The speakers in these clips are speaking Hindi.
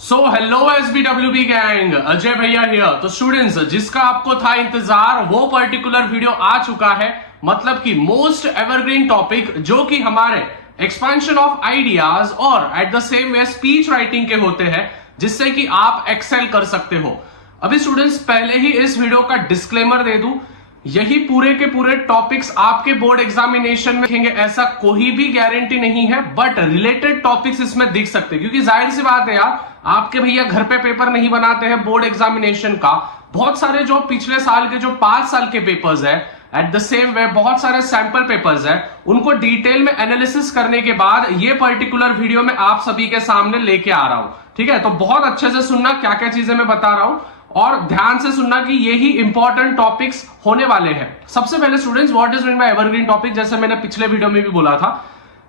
So hello SBWB gang, Ajay भैया हियर। तो स्टूडेंट्स, जिसका आपको था इंतजार वो पर्टिकुलर वीडियो आ चुका है। मतलब कि मोस्ट एवरग्रीन टॉपिक जो कि हमारे एक्सपेंशन ऑफ आइडियाज और at the same way speech writing के होते हैं, जिससे कि आप एक्सेल कर सकते हो। अभी स्टूडेंट्स, पहले ही इस वीडियो का डिस्क्लेमर दे दूं, यही पूरे के पूरे टॉपिक्स आपके बोर्ड एग्जामिनेशन में देखेंगे ऐसा कोई भी गारंटी नहीं है, बट रिलेटेड टॉपिक्स इसमें दिख सकते हैं। क्योंकि जाहिर सी बात है यार, आपके भैया घर पे पेपर नहीं बनाते हैं बोर्ड एग्जामिनेशन का। बहुत सारे जो पिछले साल के जो 5 साल के पेपर्स है, एट द सेम वे बहुत सारे सैंपल पेपर्स है, उनको डिटेल में एनालिसिस करने के बाद ये पर्टिकुलर वीडियो में आप सभी के सामने लेके आ रहा हूं। ठीक है, तो बहुत अच्छे से सुनना क्या क्या चीजें मैं बता रहा हूं और ध्यान से सुनना कि यही इंपॉर्टेंट टॉपिक्स होने वाले हैं। सबसे पहले students, what is mean by evergreen topic? जैसे मैंने पिछले वीडियो में भी बोला था,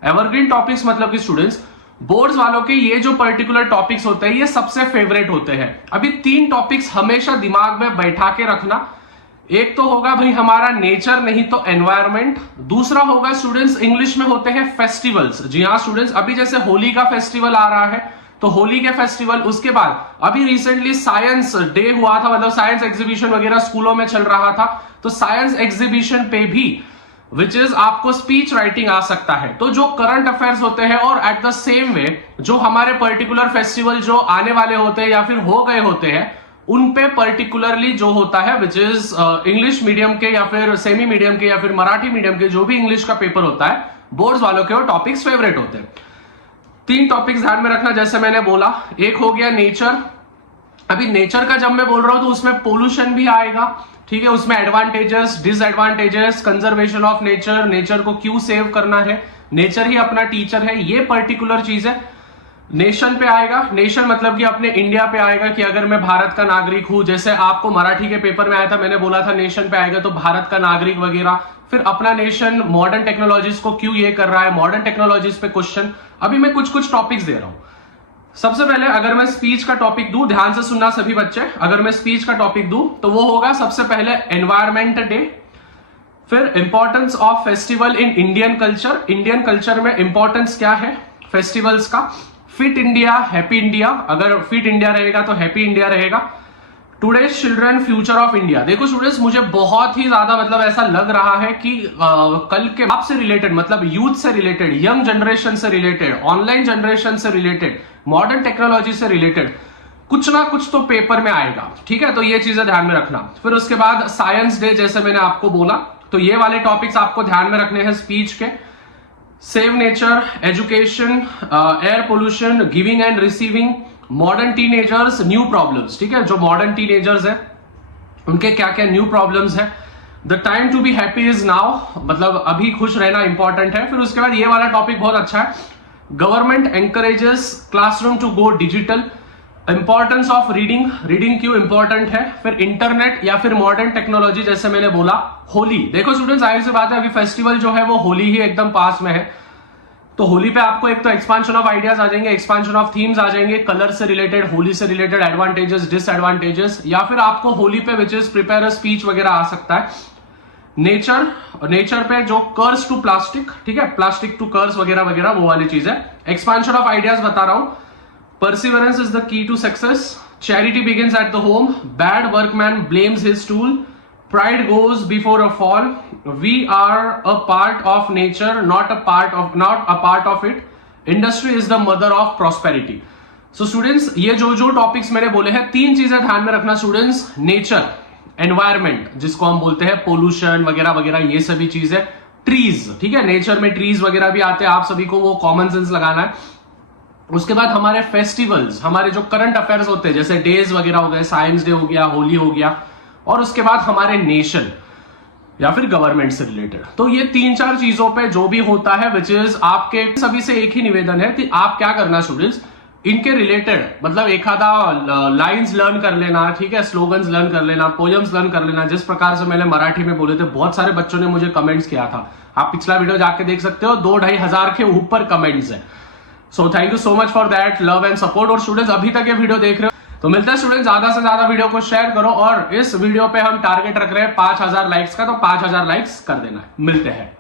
एवरग्रीन टॉपिक्स मतलब कि स्टूडेंट्स, बोर्ड्स वालों के ये जो पर्टिकुलर टॉपिक्स होते हैं ये सबसे फेवरेट होते हैं। अभी 3 टॉपिक्स हमेशा दिमाग में बैठा के रखना। एक तो होगा भाई हमारा नेचर, नहीं तो एनवायरमेंट। दूसरा होगा स्टूडेंट्स, इंग्लिश में होते हैं फेस्टिवल्स। जी हाँ स्टूडेंट्स, अभी जैसे होली का फेस्टिवल आ रहा है तो होली के फेस्टिवल, उसके बाद अभी रिसेंटली साइंस डे हुआ था, मतलब साइंस एग्जीबिशन वगैरह स्कूलों में चल रहा था, तो साइंस एग्जीबिशन पे भी विच इज आपको स्पीच राइटिंग आ सकता है। तो जो करंट अफेयर्स होते हैं और एट द सेम वे जो हमारे पर्टिकुलर फेस्टिवल जो आने वाले होते हैं या फिर हो गए होते हैं, उन पे पर्टिकुलरली जो होता है विच इज इंग्लिश मीडियम के या फिर सेमी मीडियम के या फिर मराठी मीडियम के जो भी इंग्लिश का पेपर होता है, बोर्ड्स वालों के वो टॉपिक्स फेवरेट होते हैं। 3 टॉपिक्स ध्यान में रखना, जैसे मैंने बोला। एक हो गया नेचर। अभी नेचर का जब मैं बोल रहा हूं तो उसमें पोल्यूशन भी आएगा। ठीक है, उसमें advantages, disadvantages, conservation of nature, nature को क्यों सेव करना है, नेचर ही अपना टीचर है, ये पर्टिकुलर चीज है। नेशन पे आएगा। नेशन मतलब कि अपने इंडिया पे आएगा कि अगर मैं भारत का नागरिक हूं, जैसे आपको मराठी के पेपर में आया था, मैंने बोला था नेशन पे आएगा तो भारत का नागरिक वगैरह। फिर अपना नेशन मॉडर्न टेक्नोलॉजीज को क्यों ये कर रहा है, मॉडर्न टेक्नोलॉजीज पे क्वेश्चन। अभी मैं कुछ टॉपिक्स दे रहा हूं। सबसे पहले अगर मैं स्पीच का टॉपिक दूं, ध्यान से सुनना सभी बच्चे, अगर मैं स्पीच का टॉपिक दूं तो वो होगा सबसे पहले एनवायरमेंट डे। फिर importance of festival in Indian culture. Indian culture में इंपॉर्टेंस क्या है फेस्टिवल्स का। Fit India, happy India. अगर फिट इंडिया रहेगा तो हैप्पी इंडिया रहेगा। Today's children, future of India. देखो स्टूडेंट्स, मुझे बहुत ही ज्यादा मतलब ऐसा लग रहा है कि कल के बाप से रिलेटेड, मतलब यूथ से रिलेटेड, यंग जनरेशन से रिलेटेड, ऑनलाइन जनरेशन से रिलेटेड, मॉडर्न टेक्नोलॉजी से रिलेटेड कुछ ना कुछ तो पेपर में आएगा। ठीक है, तो ये चीजें ध्यान में रखना। फिर उसके बाद साइंस डे, जैसे मैंने आपको बोला, तो ये वाले टॉपिक्स आपको ध्यान में रखने हैं स्पीच के। Save nature, education, air pollution, giving and receiving, modern teenagers, new problems. ठीक है, जो मॉडर्न टीनेजर्स है उनके क्या क्या न्यू प्रॉब्लम्स है। The time to be happy is now, मतलब अभी खुश रहना इंपॉर्टेंट है। फिर उसके बाद ये वाला टॉपिक बहुत अच्छा है, government encourages classroom to go digital. Importance of reading, reading क्यों इंपॉर्टेंट है। फिर इंटरनेट या फिर मॉडर्न टेक्नोलॉजी, जैसे मैंने बोला होली। देखो स्टूडेंट्स, जाहिर सी बात है अभी फेस्टिवल जो है वो होली ही एकदम पास में है, तो होली पे आपको एक तो एक्सपांशन ऑफ आइडियाज आ जाएंगे, एक्सपांशन ऑफ थीम्स आ जाएंगे, कलर से रिलेटेड, होली से रिलेटेड, एडवांटेजेस, डिसएडवांटेजेस, या फिर आपको होली पे which is prepare a speech वगैरह आ सकता है। नेचर, नेचर पे जो कर्स टू प्लास्टिक, ठीक है, प्लास्टिक टू कर्स वगैरह वगैरह, वो वाली चीज है। एक्सपांशन ऑफ आइडियाज बता रहा हूं। Perseverance is the key to success. Charity begins at the home. Bad workman blames his tool. Pride goes before a fall. We are a part of nature, not a part of it. Industry is the mother of prosperity. So students, ये जो टॉपिक्स मैंने बोले हैं, 3 चीजें ध्यान में रखना स्टूडेंट्स। नेचर, एनवायरमेंट जिसको हम बोलते हैं पोल्यूशन वगैरह वगैरह, ये सभी चीजें। ट्रीज, ठीक है, नेचर में ट्रीज वगैरह भी आते हैं, आप सभी को वो कॉमन सेंस लगाना है। उसके बाद हमारे फेस्टिवल्स, हमारे जो करंट अफेयर्स होते हैं, जैसे डेज वगैरह हो गए, साइंस डे हो गया, होली हो गया, और उसके बाद हमारे नेशन या फिर गवर्नमेंट से रिलेटेड। तो ये 3-4 चीजों पे जो भी होता है विच इज आपके सभी से एक ही निवेदन है कि आप क्या करना स्टूडेंट्स, इनके रिलेटेड मतलब एक आधा लाइंस लर्न कर लेना, ठीक है, स्लोगन्स लर्न कर लेना, पोएम्स लर्न कर लेना। जिस प्रकार से मैंने मराठी में बोले थे, बहुत सारे बच्चों ने मुझे कमेंट्स किया था, आप पिछला वीडियो जाके देख सकते हो, 2-2.5 हजार के ऊपर कमेंट्स है। So thank you so much for that love and support. और स्टूडेंट्स, अभी तक ये वीडियो देख रहे हो तो मिलता है स्टूडेंट, ज्यादा से ज्यादा वीडियो को शेयर करो, और इस वीडियो पे हम टारगेट रख रहे हैं 5000 लाइक्स का, तो 5000 लाइक्स कर देना है। मिलते हैं।